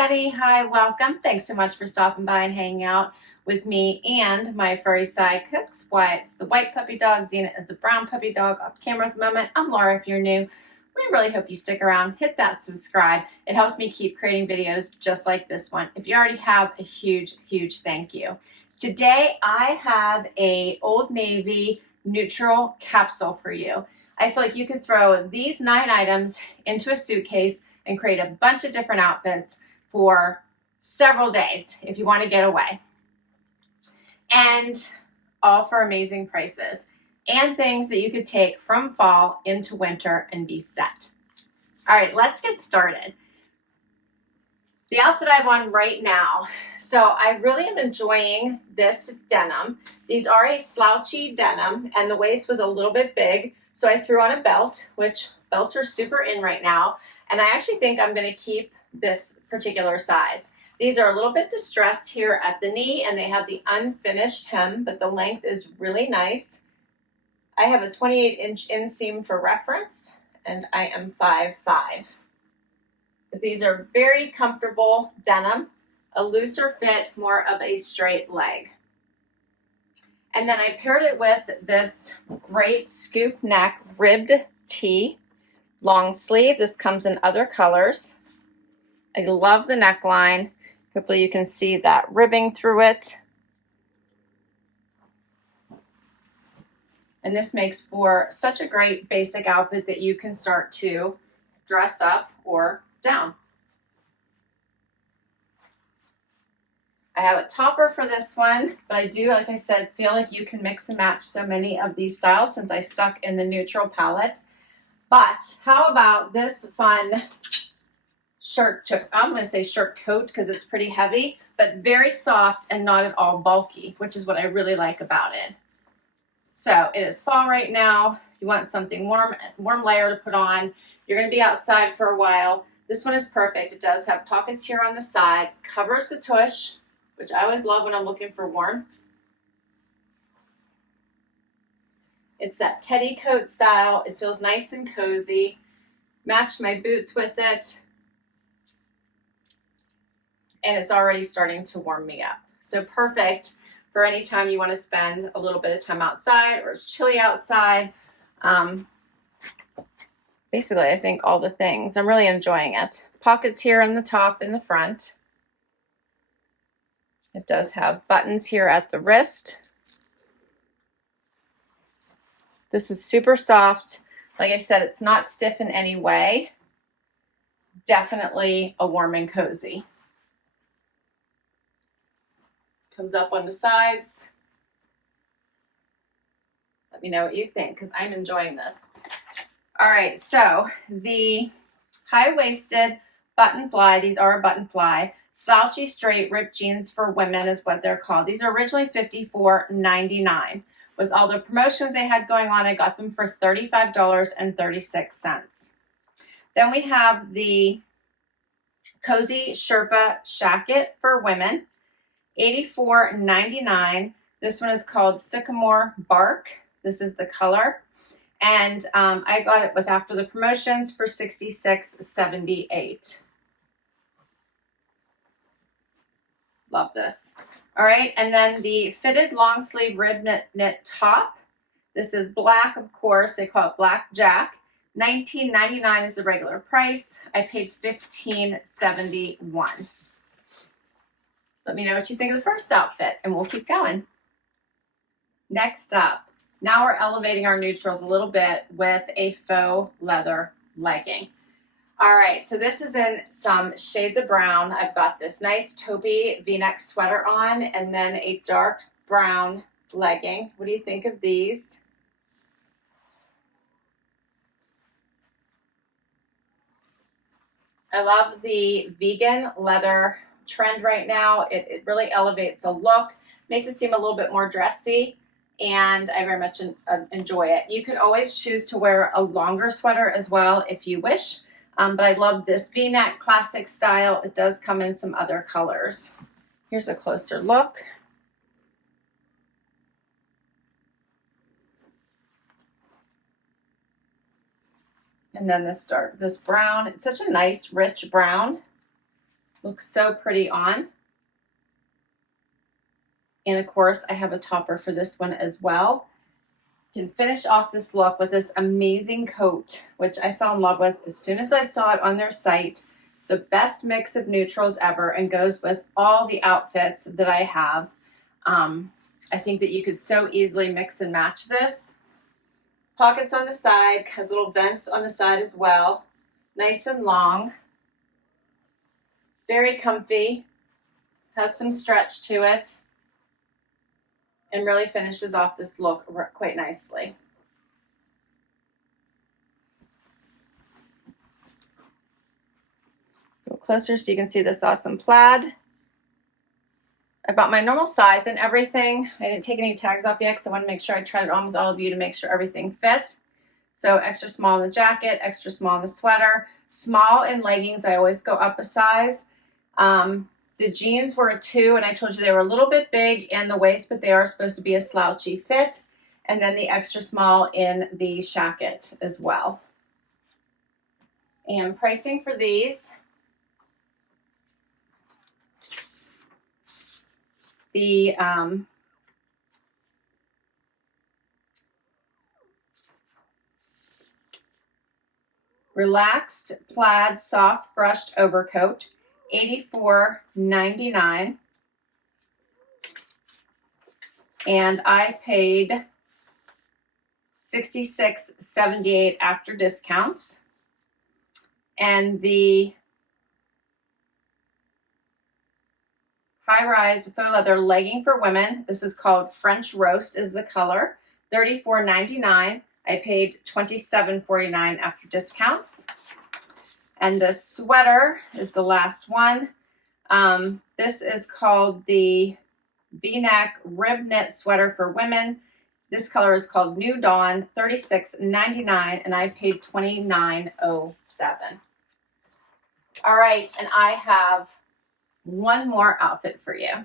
everybody. Hi, welcome. Thanks so much for stopping by and hanging out with me and my furry side cooks. Wyatt's the white puppy dog, Xena is the brown puppy dog off camera at the moment. I'm Laura if you're new. We really hope you stick around, hit that subscribe. It helps me keep creating videos just like this one. If you already have, a huge thank you. Today I have a Old Navy neutral capsule for you. I feel like you could throw these 9 items into a suitcase and create a bunch of different outfits for several days if you want to get away. And all for amazing prices and things that you could take from fall into winter and be set. All right, let's get started. The outfit I have on right now. So I really am enjoying this denim. These are a slouchy denim and the waist was a little bit big. So I threw on a belt, which belts are super in right now. And I actually think I'm going to keep this particular size. These are a little bit distressed here at the knee and they have the unfinished hem, but the length is really nice. I have a 28-inch inseam for reference and I am 5'5". But these are very comfortable denim, a looser fit, more of a straight leg. And then I paired it with this great scoop neck ribbed tee. Long sleeve. This comes in other colors. I love the neckline. Hopefully you can see that ribbing through it. And this makes for such a great basic outfit that you can start to dress up or down. I have a topper for this one, but I do, like I said, feel like you can mix and match so many of these styles since I stuck in the neutral palette. But how about this fun shirt, I'm going to say shirt coat because it's pretty heavy, but very soft and not at all bulky, which is what I really like about it. So it is fall right now. You want something warm layer to put on. You're going to be outside for a while. This one is perfect. It does have pockets here on the side, covers the tush, which I always love when I'm looking for warmth. It's that teddy coat style. It feels nice and cozy. Match my boots with it. And it's already starting to warm me up. So perfect for any time you want to spend a little bit of time outside or it's chilly outside. Basically, I think all the things. I'm really enjoying it. Pockets here on the top and the front. It does have buttons here at the wrist. This is super soft. Like I said, it's not stiff in any way. Definitely a warm and cozy. Comes up on the sides. Let me know what you think because I'm enjoying this. All right, so the high-waisted button fly, these are a button fly, slouchy straight ripped jeans for women is what they're called. These are originally $54.99. With all the promotions they had going on, I got them for $35.36. Then we have the Cozy Sherpa Shacket for women, $84.99. This one is called Sycamore Bark. This is the color. And I got it with after the promotions for $66.78. Love this. All right, and then the fitted long sleeve rib knit top. This is black, of course. They call it Black Jack. $19.99 is the regular price. I paid $15.71. Let me know what you think of the first outfit, and we'll keep going. Next up, now we're elevating our neutrals a little bit with a faux leather legging. All right, so this is in some shades of brown. I've got this nice taupey V-neck sweater on and then a dark brown legging. What do you think of these? I love the vegan leather trend right now. It really elevates a look, makes it seem a little bit more dressy, and I very much enjoy it. You could always choose to wear a longer sweater as well if you wish. But I love this V-neck classic style. It does come in some other colors. Here's a closer look. And then this brown, it's such a nice rich brown. Looks so pretty on. And of course, I have a topper for this one as well. You can finish off this look with this amazing coat, which I fell in love with as soon as I saw it on their site. The best mix of neutrals ever, and goes with all the outfits that I have. I think that you could so easily mix and match this. Pockets on the side, has little vents on the side as well. Nice and long. Very comfy. Has some stretch to it. And really finishes off this look quite nicely. Go closer so you can see this awesome plaid. I bought my normal size and everything. I didn't take any tags off yet because I want to make sure I tried it on with all of you to make sure everything fit. So extra small in the jacket, extra small in the sweater. Small in leggings, I always go up a size. The jeans were a 2, and I told you they were a little bit big in the waist, but they are supposed to be a slouchy fit. And then the extra small in the shacket as well. And pricing for these. The relaxed plaid soft brushed overcoat, $84.99, and I paid $66.78 after discounts. And the high-rise faux leather legging for women, this is called French Roast is the color, $34.99. I paid $27.49 after discounts. And the sweater is the last one. This is called the V-neck rib knit sweater for women. This color is called New Dawn, $36.99, and I paid $29.07. All right, and I have one more outfit for you.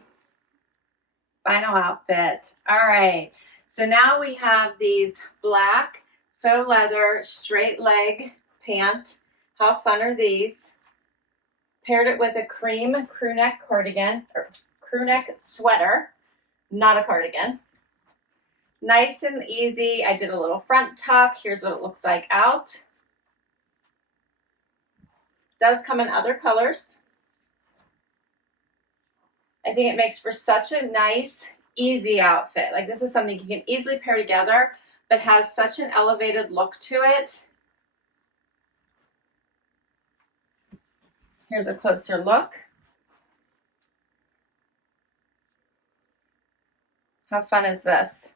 Final outfit. All right, so now we have these black faux leather straight leg pant. How fun are these? Paired it with a cream crew neck cardigan, or crew neck sweater, not a cardigan. Nice and easy. I did a little front tuck. Here's what it looks like out. Does come in other colors. I think it makes for such a nice, easy outfit. Like, this is something you can easily pair together, but has such an elevated look to it. Here's a closer look. How fun is this?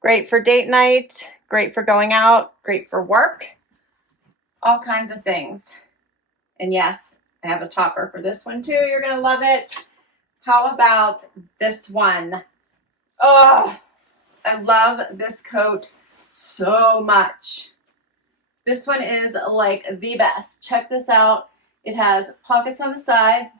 Great for date night, great for going out, great for work, all kinds of things. And yes, I have a topper for this one too. You're gonna love it. How about this one? Oh, I love this coat so much. This one is like the best. Check this out. It has pockets on the side.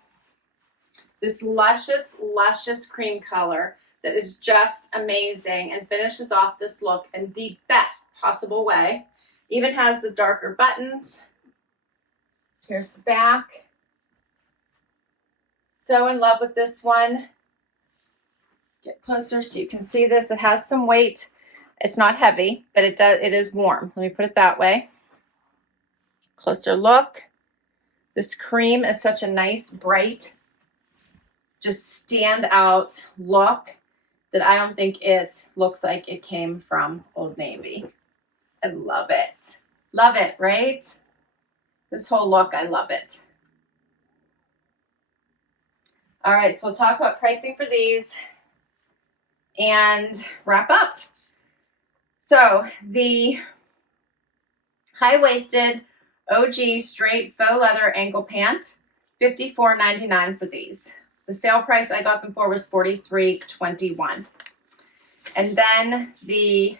This luscious, luscious cream color that is just amazing and finishes off this look in the best possible way. Even has the darker buttons. Here's the back. So in love with this one. Get closer so you can see this. It has some weight. It's not heavy, but it is warm. Let me put it that way. Closer look. This cream is such a nice, bright, just stand out look that I don't think it looks like it came from Old Navy. I love it. Love it, right? This whole look, I love it. All right, so we'll talk about pricing for these and wrap up. So the high-waisted OG straight faux leather ankle pant, $54.99 for these. The sale price I got them for was $43.21. And then the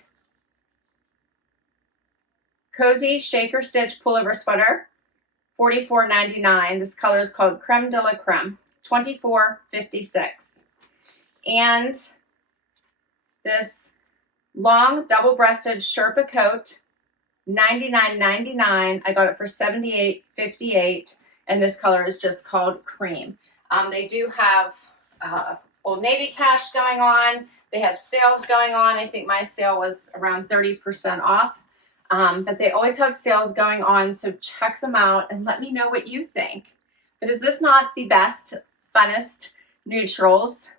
cozy shaker stitch pullover sweater, $44.99. This color is called Creme de la Creme, $24.56. And this long double-breasted Sherpa coat, $99.99. I got it for $78.58. and this color is just called cream. They do have Old Navy cash going on. They have sales going on. I think my sale was around 30% off. But they always have sales going on, so check them out and let me know what you think. But is this not the best, funnest neutrals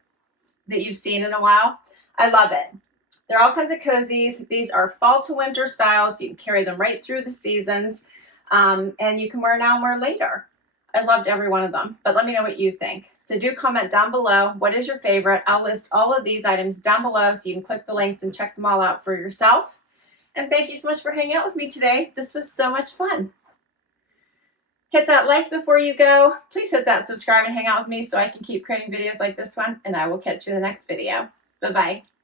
that you've seen in a while? I love it. They're all kinds of cozies. These are fall to winter styles. So you can carry them right through the seasons, and you can wear now and wear later. I loved every one of them, but let me know what you think. So do comment down below. What is your favorite? I'll list all of these items down below so you can click the links and check them all out for yourself. And thank you so much for hanging out with me today. This was so much fun. Hit that like before you go. Please hit that subscribe and hang out with me so I can keep creating videos like this one. And I will catch you in the next video. Bye-bye.